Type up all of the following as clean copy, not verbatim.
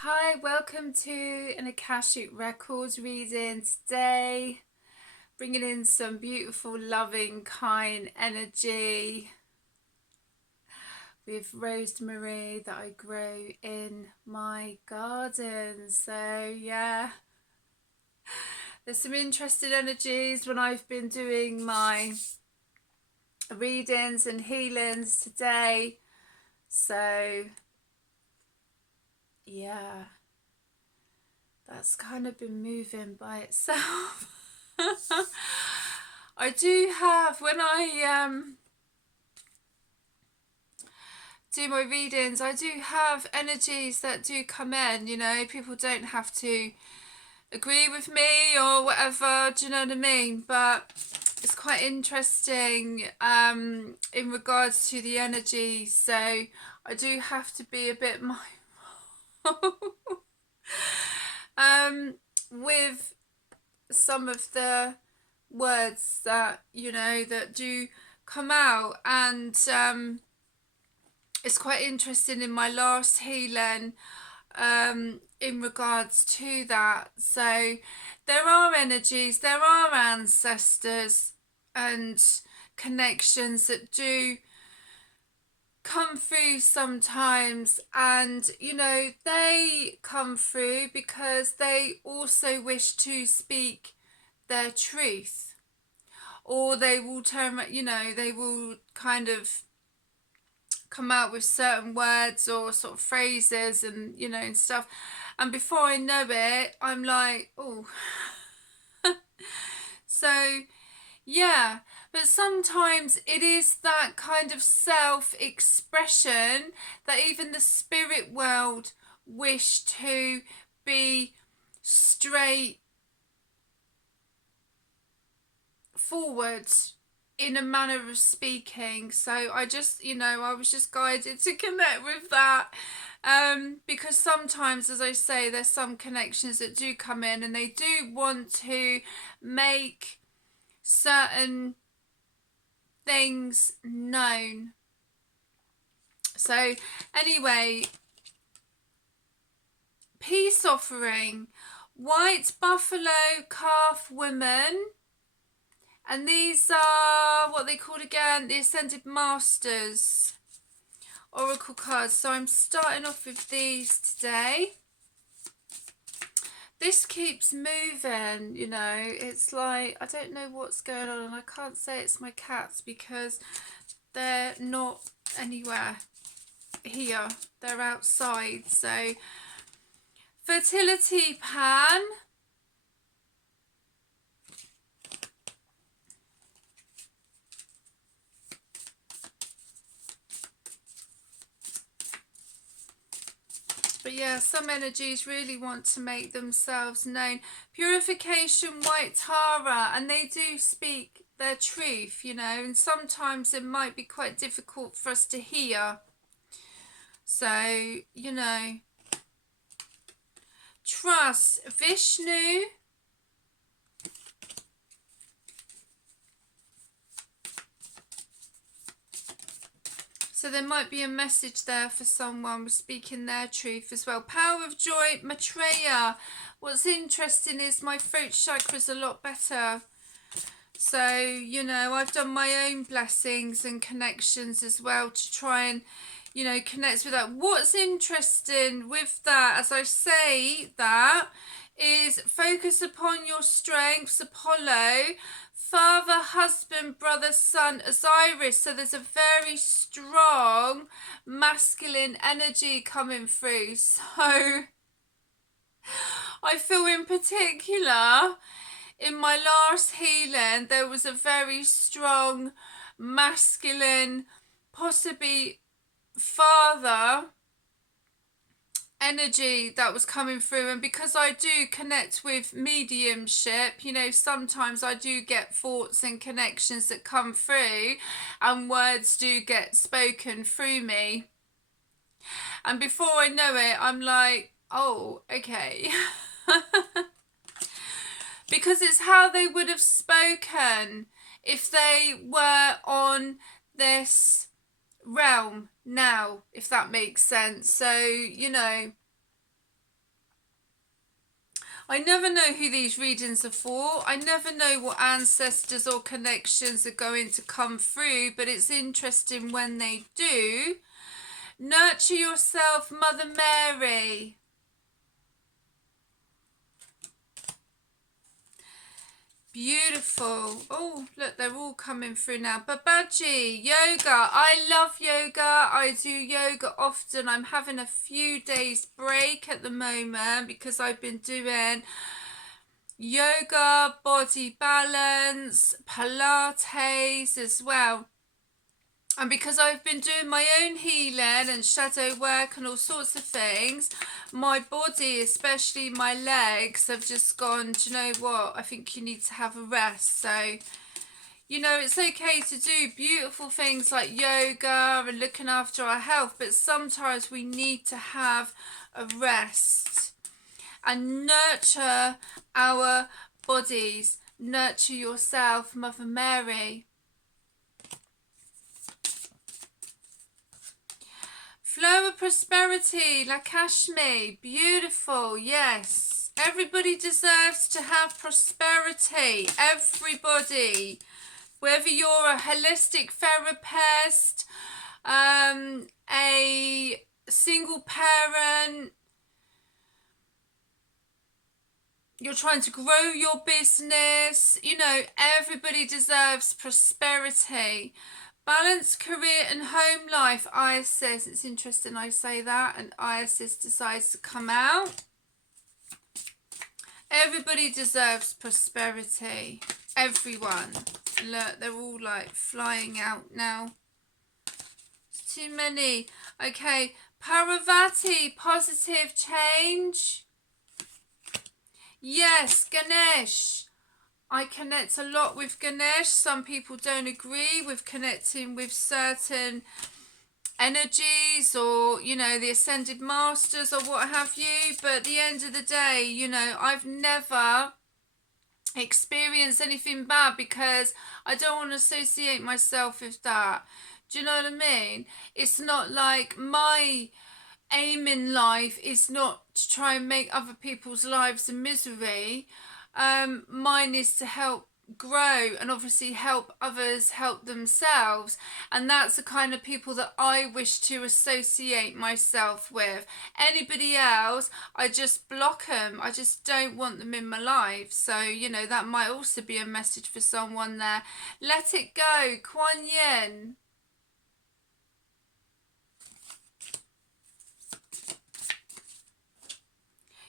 Hi, welcome to an Akashic Records reading today. Bringing in some beautiful, loving, kind energy with rosemary that I grow in my garden. So, yeah, there's some interesting energies when I've been doing my readings and healings today. So, yeah, that's kind of been moving by itself. I do have, when I do my readings, I do have energies that do come in, you know, people don't have to agree with me or whatever, do you know what I mean? But it's quite interesting in regards to the energy, so I do have to be a bit mindful with some of the words that, you know, that do come out. And it's quite interesting in my last healing in regards to that. So there are energies, there are ancestors and connections that do come through sometimes, and you know, they come through because they also wish to speak their truth, or they will turn, you know, they will kind of come out with certain words or sort of phrases and, you know, and stuff, and before I know it, I'm like, oh. So yeah, but sometimes it is that kind of self-expression that even the spirit world wish to be straight forward in a manner of speaking. So I just, you know, I was just guided to connect with that, because sometimes, as I say, there's some connections that do come in and they do want to make certain things known. So anyway, peace offering, white buffalo calf women, and these are what they called again, the Ascended Masters Oracle cards. So I'm starting off with these today. This keeps moving, you know, it's like, I don't know what's going on, and I can't say it's my cats because they're not anywhere here, they're outside. So fertility pan, but yeah, some energies really want to make themselves known. Purification, white Tara, and they do speak their truth, you know, and sometimes it might be quite difficult for us to hear. So, you know, trust, Vishnu, so there might be a message there for someone speaking their truth as well. Power of joy, Maitreya. What's interesting is my throat chakra is a lot better. So, you know, I've done my own blessings and connections as well to try and, you know, connect with that. What's interesting with that, as I say that, is focus upon your strengths, Apollo, father, husband, brother, son, Osiris. So there's a very strong masculine energy coming through. So I feel in particular, in my last healing, there was a very strong masculine, possibly father energy that was coming through. And because I do connect with mediumship, you know, sometimes I do get thoughts and connections that come through and words do get spoken through me. And before I know it, I'm like, oh, okay. Because it's how they would have spoken if they were on this realm now, if that makes sense. So, you know, I never know who these readings are for. I never know what ancestors or connections are going to come through, but it's interesting when they do. Nurture yourself, Mother Mary. Beautiful. Oh, look, they're all coming through now. Babaji, yoga. I love yoga. I do yoga often. I'm having a few days break at the moment because I've been doing yoga, body balance, Pilates as well. And because I've been doing my own healing and shadow work and all sorts of things, my body, especially my legs, have just gone, do you know what? I think you need to have a rest. So, you know, it's okay to do beautiful things like yoga and looking after our health, but sometimes we need to have a rest and nurture our bodies. Nurture yourself, Mother Mary. Flow of prosperity, Lakashmi, beautiful, yes. Everybody deserves to have prosperity, everybody. Whether you're a holistic therapist, a single parent, you're trying to grow your business, you know, everybody deserves prosperity. Balance, career and home life, Isis. It's interesting I say that and Isis decides to come out. Everybody deserves prosperity. Everyone. Look, they're all like flying out now. It's too many. Okay, Parvati, positive change. Yes, Ganesh. I connect a lot with Ganesh. Some people don't agree with connecting with certain energies or, you know, the ascended masters or what have you. But at the end of the day, you know, I've never experienced anything bad because I don't want to associate myself with that. Do you know what I mean? It's not like my aim in life is not to try and make other people's lives a misery. Mine is to help grow and obviously help others help themselves, and that's the kind of people that I wish to associate myself with. Anybody else, I just block them. I just don't want them in my life. So, you know, that might also be a message for someone there. Let it go, Kuan Yin.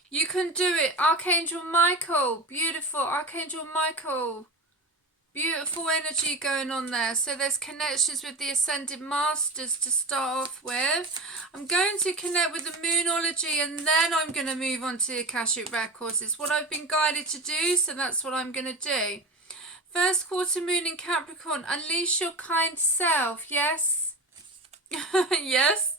You can do it, Archangel Michael. Beautiful, Archangel Michael. Beautiful energy going on there. So there's connections with the Ascended Masters to start off with. I'm going to connect with the Moonology and then I'm going to move on to the Akashic Records. It's what I've been guided to do, so that's what I'm going to do. First quarter moon in Capricorn. Unleash your kind self. Yes? Yes?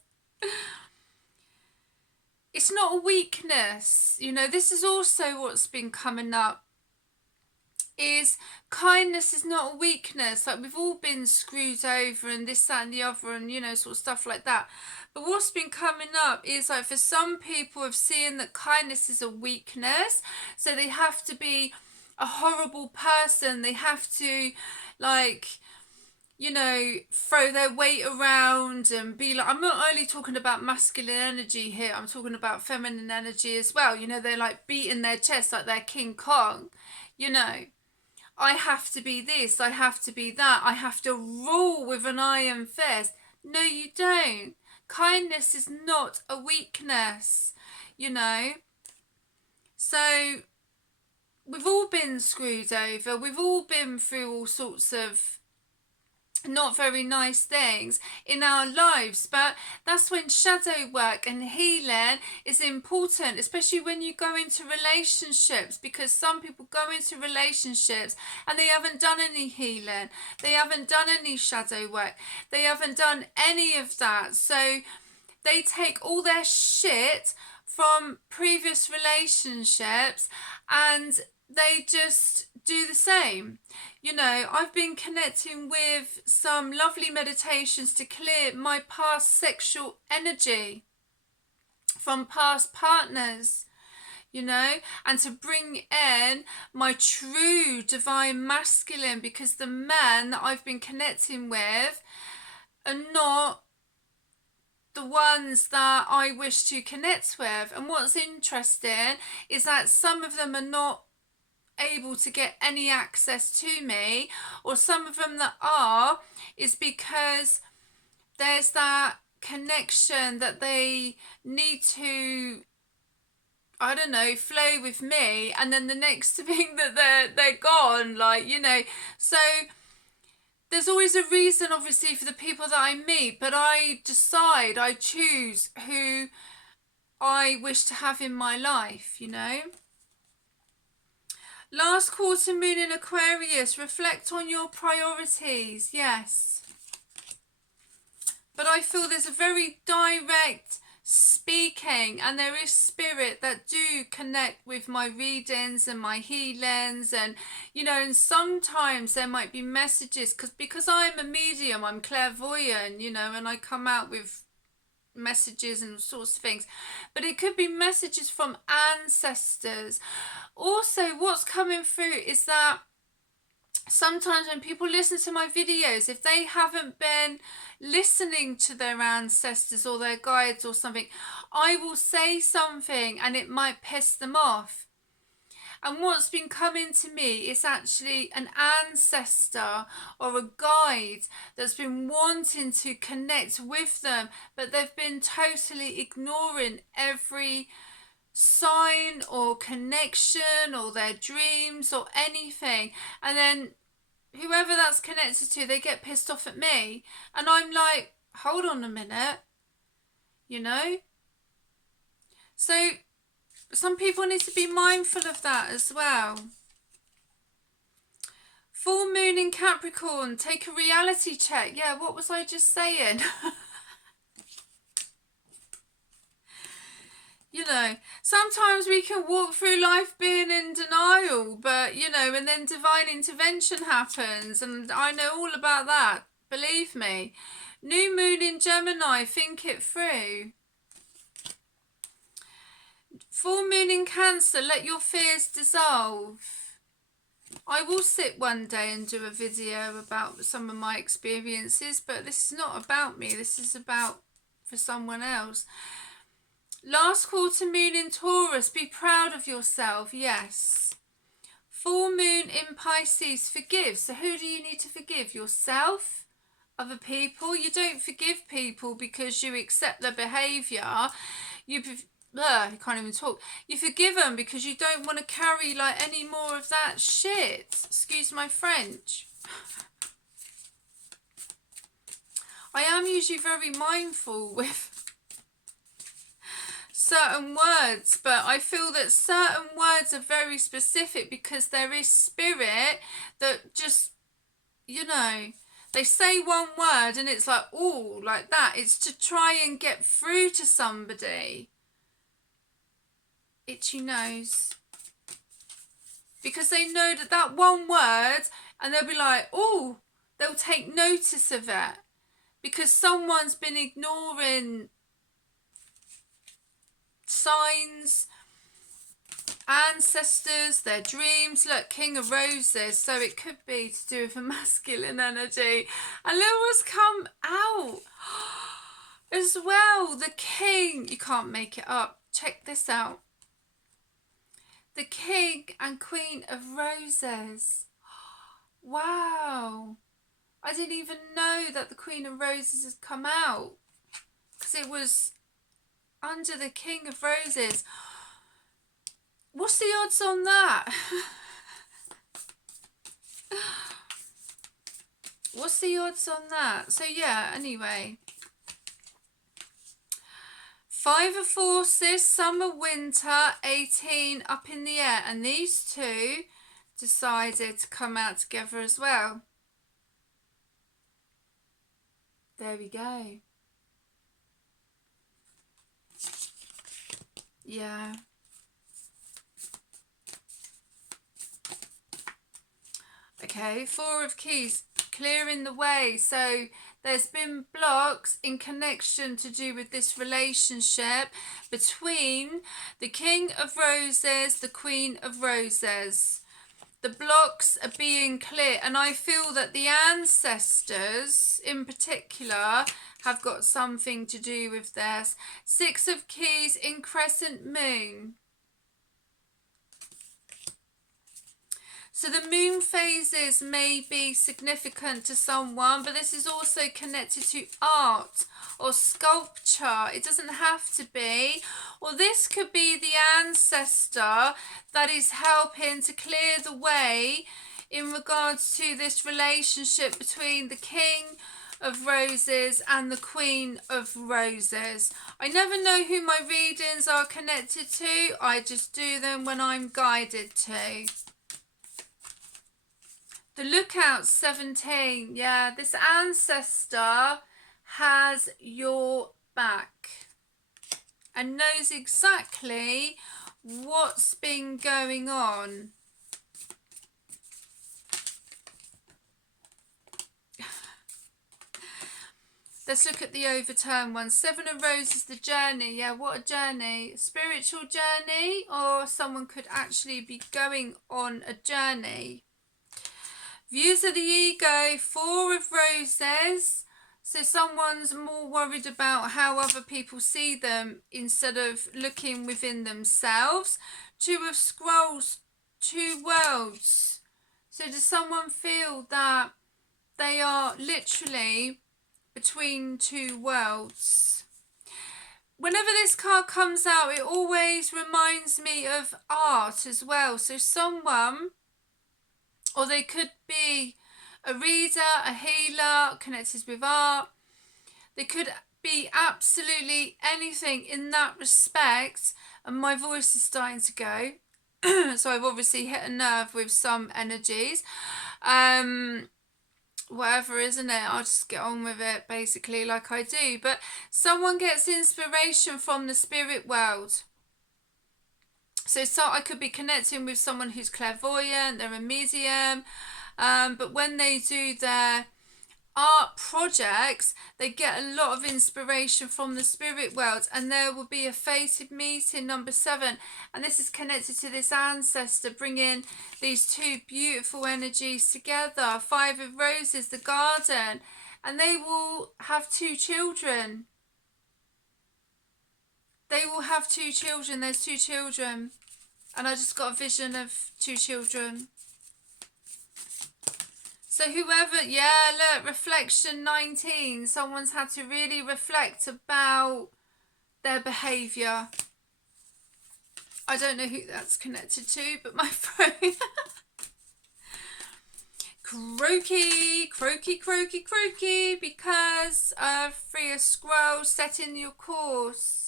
It's not a weakness, you know. This is also what's been coming up, is kindness is not a weakness. Like, we've all been screwed over and this, that and the other and, you know, sort of stuff like that. But what's been coming up is, like, for some people have seen that kindness is a weakness, so they have to be a horrible person. They have to, like, you know, throw their weight around and be like, I'm not only talking about masculine energy here, I'm talking about feminine energy as well. You know, they're like beating their chest like they're King Kong. You know, I have to be this, I have to be that, I have to rule with an iron fist. No, you don't. Kindness is not a weakness, you know. So we've all been screwed over. We've all been through all sorts of not very nice things in our lives, but that's when shadow work and healing is important, especially when you go into relationships, because some people go into relationships and they haven't done any healing, they haven't done any shadow work, they haven't done any of that, so they take all their shit from previous relationships and they just do the same. You know, I've been connecting with some lovely meditations to clear my past sexual energy from past partners. you know, and to bring in my true divine masculine, because the men that I've been connecting with are not the ones that I wish to connect with. And what's interesting is that some of them are not able to get any access to me, or some of them that are, is because there's that connection that they need to, I don't know, flow with me, and then the next thing that they're gone, like, you know. So there's always a reason, obviously, for the people that I meet, but I choose who I wish to have in my life, you know. Last quarter moon in Aquarius, reflect on your priorities. Yes. But I feel there's a very direct speaking, and there is spirit that do connect with my readings and my healings, and you know, and sometimes there might be messages, because I'm a medium, I'm clairvoyant, you know, and I come out with messages and sorts of things, but it could be messages from ancestors. Also, what's coming through is that sometimes when people listen to my videos, if they haven't been listening to their ancestors or their guides or something, I will say something and it might piss them off. And what's been coming to me is actually an ancestor or a guide that's been wanting to connect with them, but they've been totally ignoring every sign or connection or their dreams or anything. And then whoever that's connected to, they get pissed off at me, and I'm like, hold on a minute, you know. So some people need to be mindful of that as well. Full moon in Capricorn, take a reality check. Yeah, what was I just saying? You know, sometimes we can walk through life being in denial, but, you know, and then divine intervention happens, and I know all about that, believe me. New moon in Gemini, think it through. Full moon in Cancer, let your fears dissolve. I will sit one day and do a video about some of my experiences, but this is not about me, this is about for someone else. Last quarter moon in Taurus, be proud of yourself. Yes. Full moon in Pisces, forgive. So who do you need to forgive? Yourself? Other people? You don't forgive people because you accept their behaviour. I can't even talk. You forgive them because you don't want to carry like any more of that shit. Excuse my French. I am usually very mindful with certain words, but I feel that certain words are very specific because there is spirit that just, you know, they say one word and it's like, oh, like that. It's to try and get through to somebody. Itchy nose. Because they know that one word, and they'll be like, oh, they'll take notice of it. Because someone's been ignoring signs, ancestors, their dreams. Look, King of Roses, so it could be to do with a masculine energy. And look what's come out as well, the King. You can't make it up. Check this out. The King and Queen of Roses. Wow. I didn't even know that the Queen of Roses had come out, because it was under the King of Roses. What's the odds on that? What's the odds on that? So yeah, anyway. Five of Forces, summer, winter, 18 up in the air. And these two decided to come out together as well. There we go. Yeah. Okay, Four of Keys, clearing the way. So there's been blocks in connection to do with this relationship between the King of Roses, the Queen of Roses. The blocks are being clear, and I feel that the ancestors in particular have got something to do with this. Six of Keys in Crescent Moon. So the moon phases may be significant to someone, but this is also connected to art or sculpture. It doesn't have to be. Or this could be the ancestor that is helping to clear the way in regards to this relationship between the King of Roses and the Queen of Roses. I never know who my readings are connected to. I just do them when I'm guided to. The Lookout 17, yeah, this ancestor has your back and knows exactly what's been going on. Let's look at the overturned one. Seven of Roses, the journey. Yeah, what a journey. Spiritual journey, or someone could actually be going on a journey. Views of the ego, Four of Roses. So someone's more worried about how other people see them instead of looking within themselves. Two of Scrolls, two worlds. So does someone feel that they are literally between two worlds? Whenever this card comes out, it always reminds me of art as well. So someone, or they could be a reader, a healer, connected with art. They could be absolutely anything in that respect. And my voice is starting to go. So I've obviously hit a nerve with some energies. Whatever, isn't it? I'll just get on with it, basically, like I do. But someone gets inspiration from the spirit world. So I could be connecting with someone who's clairvoyant, they're a medium, but when they do their art projects, they get a lot of inspiration from the spirit world, and there will be a fated meeting, number 7, and this is connected to this ancestor bringing these two beautiful energies together. 5 of Roses, the garden, and they will have 2 children. They will have 2 children. There's 2 children. And I just got a vision of 2 children. So whoever, yeah, look, reflection 19. Someone's had to really reflect about their behaviour. I don't know who that's connected to, but my phone. Croaky, croaky, croaky, croaky, because of 3 of Scrolls, setting your course.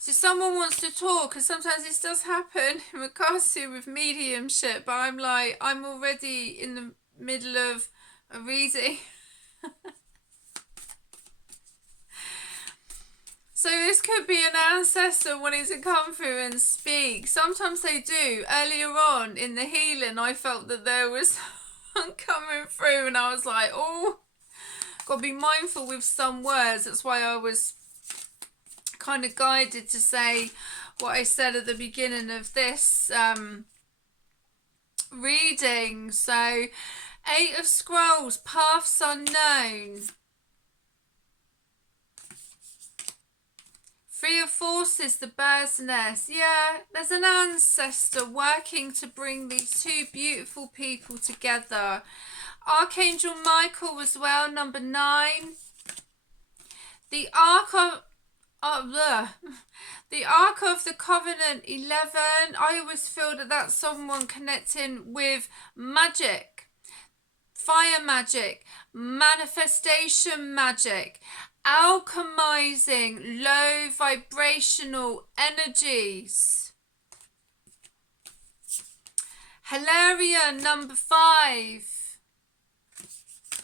So someone wants to talk, and sometimes this does happen in regards to with mediumship, but I'm like, I'm already in the middle of a reading. So this could be an ancestor wanting to come through and speak. Sometimes they do. Earlier on in the healing, I felt that there was someone coming through, and I was like, oh, got to be mindful with some words. That's why I was kind of guided to say what I said at the beginning of this reading. So 8 of Scrolls, paths unknown. 3 of Forces, the bird's nest. Yeah, there's an ancestor working to bring these 2 beautiful people together. Archangel Michael as well, number 9. The Ark of the Ark of the Covenant, 11. I always feel that that's someone connecting with magic, fire magic, manifestation magic, alchemizing low vibrational energies. Hilarion, number 5.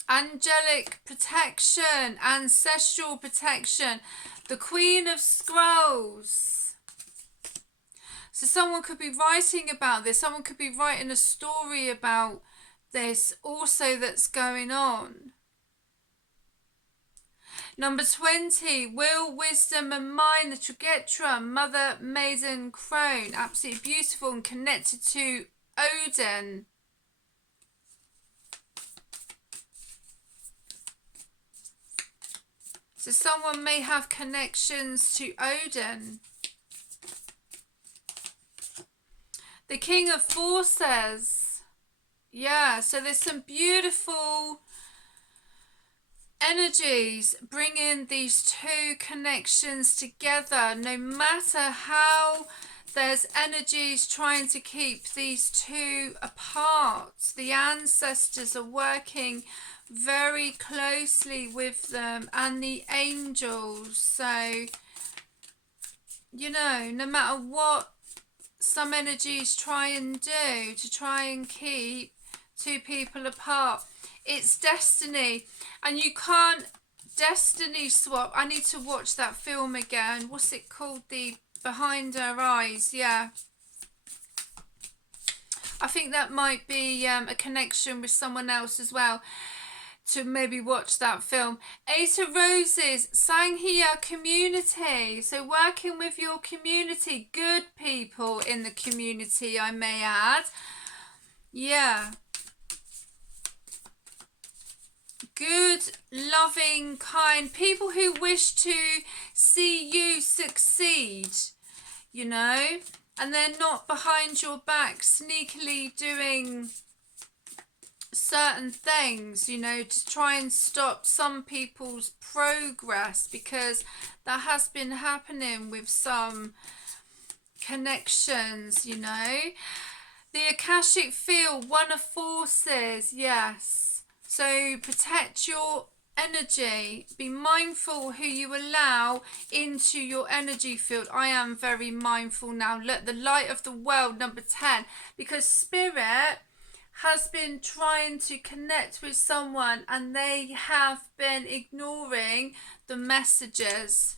Angelic protection, ancestral protection. The Queen of Scrolls. So someone could be writing about this. Someone could be writing a story about this also that's going on. Number 20, will, wisdom and mind, the Trigetra, mother, maiden, crone. Absolutely beautiful and connected to Odin. So someone may have connections to Odin. The King of Forces. Yeah, so there's some beautiful energies bringing these two connections together. No matter how there's energies trying to keep these two apart, the ancestors are working very closely with them, and the angels. So, you know, no matter what some energies try and do to try and keep two people apart, it's destiny. And you can't destiny swap. I need to watch that film again. What's it called? The Behind Her Eyes. Yeah, I think that might be a connection with someone else as well, to maybe watch that film. Eight of Roses, Sanghya community. So working with your community, good people in the community, I may add. Yeah. Good, loving, kind people who wish to see you succeed, you know, and they're not behind your back sneakily doing certain things, you know, to try and stop some people's progress, because that has been happening with some connections, you know. The Akashic field, one of forces, yes. So protect your energy, be mindful who you allow into your energy field. I am very mindful now. Look, the light of the world, number 10, because spirit has been trying to connect with someone and they have been ignoring the messages.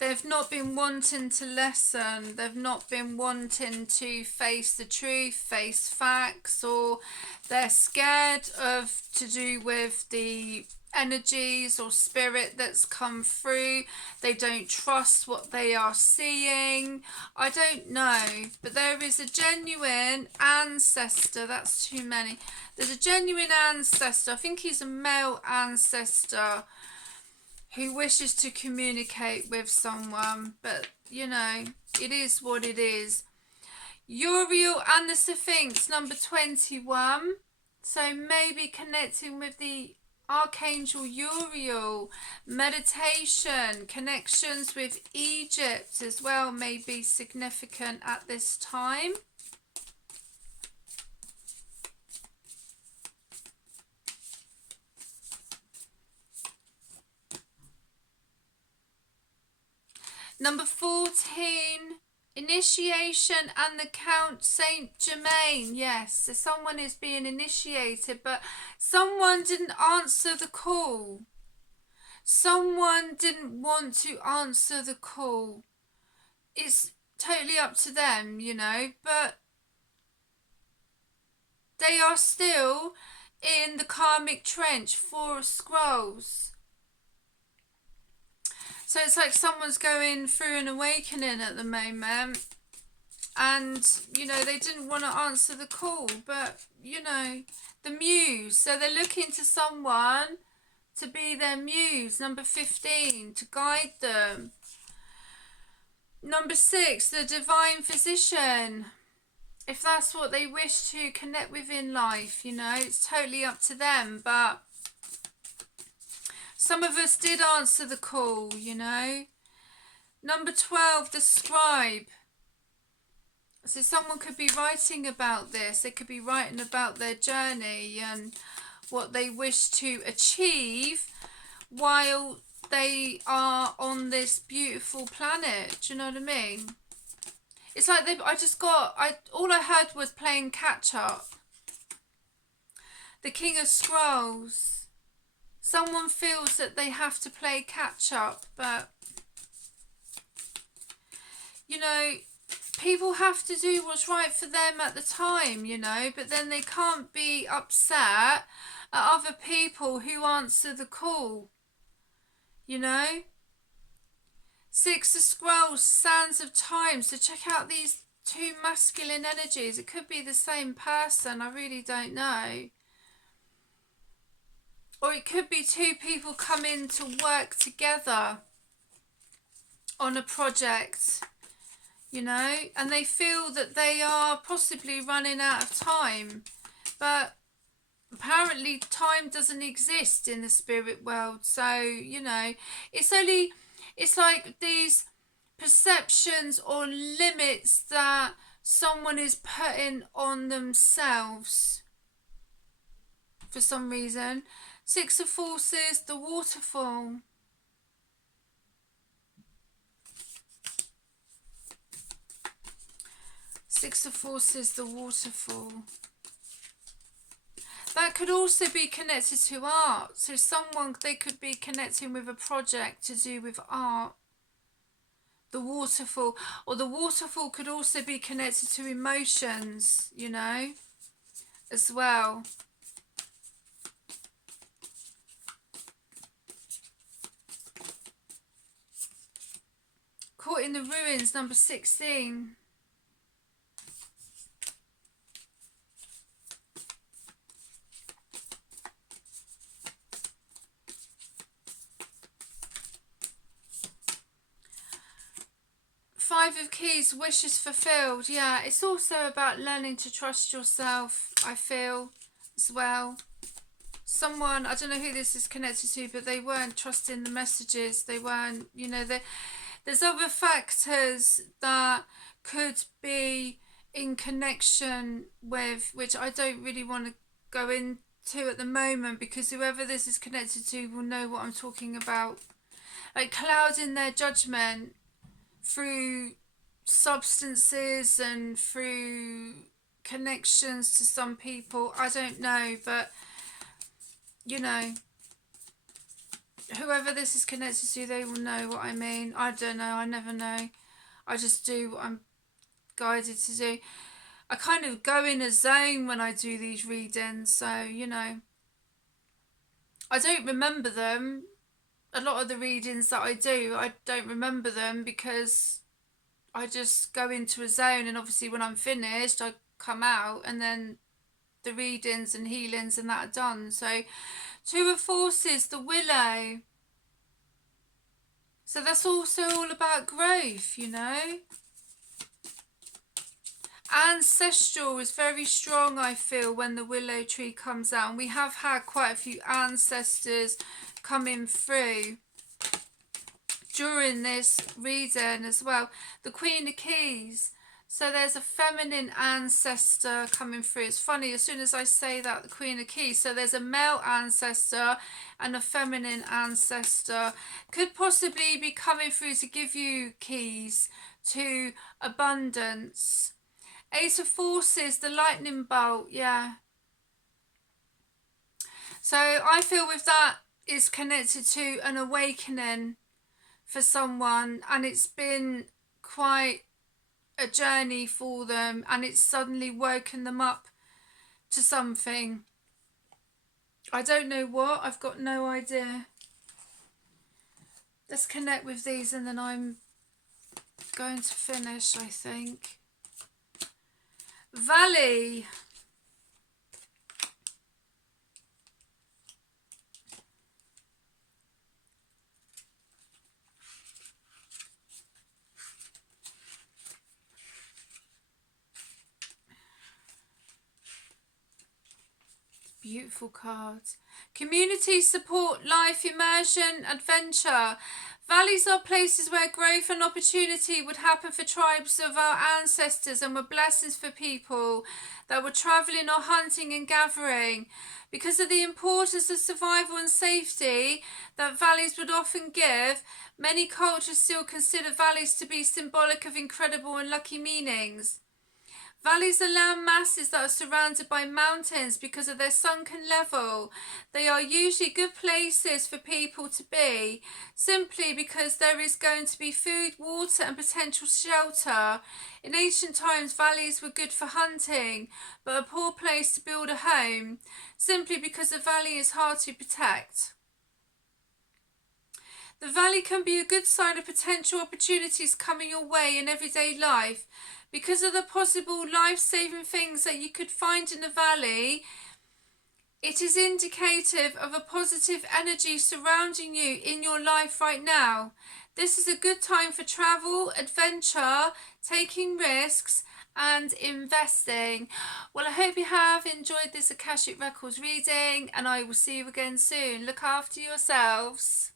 They've not been wanting to listen. They've not been wanting to face the truth, face facts, or they're scared of to do with the energies or spirit that's come through. They don't trust what they are seeing. I don't know, but there is a genuine ancestor. That's too many. There's a genuine ancestor. I think he's a male ancestor who wishes to communicate with someone, but you know, it is what it is. Uriel and the Sphinx, number 21. So maybe connecting with the Archangel Uriel, meditation, connections with Egypt as well may be significant at this time. Number 14, initiation and the Count Saint Germain. Yes, so someone is being initiated, but someone didn't answer the call. Someone didn't want to answer the call. It's totally up to them, you know, but they are still in the karmic trench. Four of Scrolls. So it's like someone's going through an awakening at the moment, and you know, they didn't want to answer the call, but you know, the muse, so they're looking to someone to be their muse. Number 15, to guide them. Number 6, the divine physician. If that's what they wish to connect with in life, you know, it's totally up to them, but some of us did answer the call, you know. Number 12, the scribe. So someone could be writing about this. They could be writing about their journey and what they wish to achieve while they are on this beautiful planet. Do you know what I mean? It's like all I heard was playing catch up. The King of Scrolls. Someone feels that they have to play catch up, but you know, people have to do what's right for them at the time, you know, but then they can't be upset are other people who answer the call, you know. Six of Scrolls, Sands of Time. So check out these two masculine energies. It could be the same person, I really don't know. Or it could be two people coming to work together on a project, you know, and they feel that they are possibly running out of time. But apparently time doesn't exist in the spirit world. So, you know, it's like these perceptions or limits that someone is putting on themselves for some reason. Six of Forces, the waterfall. Six of Forces, the waterfall. That could also be connected to art. So someone, they could be connecting with a project to do with art. The waterfall. Or the waterfall could also be connected to emotions, you know, as well. Caught in the Ruins, number 16. Five of Keys, wishes fulfilled. Yeah, it's also about learning to trust yourself, I feel, as well. Someone, I don't know who this is connected to, but they weren't trusting the messages. They weren't, you know, there's other factors that could be in connection with, which I don't really want to go into at the moment, because whoever this is connected to will know what I'm talking about. Like clouding their judgment through substances and through connections to some people. I don't know, but you know, whoever this is connected to, they will know what I mean. I don't know, I never know. I just do what I'm guided to do. I kind of go in a zone when I do these readings, so you know, I don't remember them. A lot of the readings that I do, I don't remember them because I just go into a zone, and obviously when I'm finished I come out and then the readings and healings and that are done. So Two of Forces, the Willow. So that's also all about growth, you know. Ancestral is very strong, I feel, when the willow tree comes out. And we have had quite a few ancestors coming through during this reading as well. The Queen of Keys. So there's a feminine ancestor coming through. It's funny, as soon as I say that, the Queen of Keys. So there's a male ancestor and a feminine ancestor. Could possibly be coming through to give you keys to abundance. Ace of Forces, the lightning bolt, yeah. So I feel with that is connected to an awakening for someone, and it's been quite a journey for them, and it's suddenly woken them up to something. I don't know what, I've got no idea. Let's connect with these and then I'm going to finish, I think. Valley. Beautiful cards. Community support, life, immersion, adventure. Valleys are places where growth and opportunity would happen for tribes of our ancestors, and were blessings for people that were travelling or hunting and gathering. Because of the importance of survival and safety that valleys would often give, many cultures still consider valleys to be symbolic of incredible and lucky meanings. Valleys are land masses that are surrounded by mountains because of their sunken level. They are usually good places for people to be, simply because there is going to be food, water and potential shelter. In ancient times, valleys were good for hunting, but a poor place to build a home, simply because a valley is hard to protect. The valley can be a good sign of potential opportunities coming your way in everyday life. Because of the possible life-saving things that you could find in the valley, it is indicative of a positive energy surrounding you in your life right now. This is a good time for travel, adventure, taking risks and investing. Well, I hope you have enjoyed this Akashic Records reading, and I will see you again soon. Look after yourselves.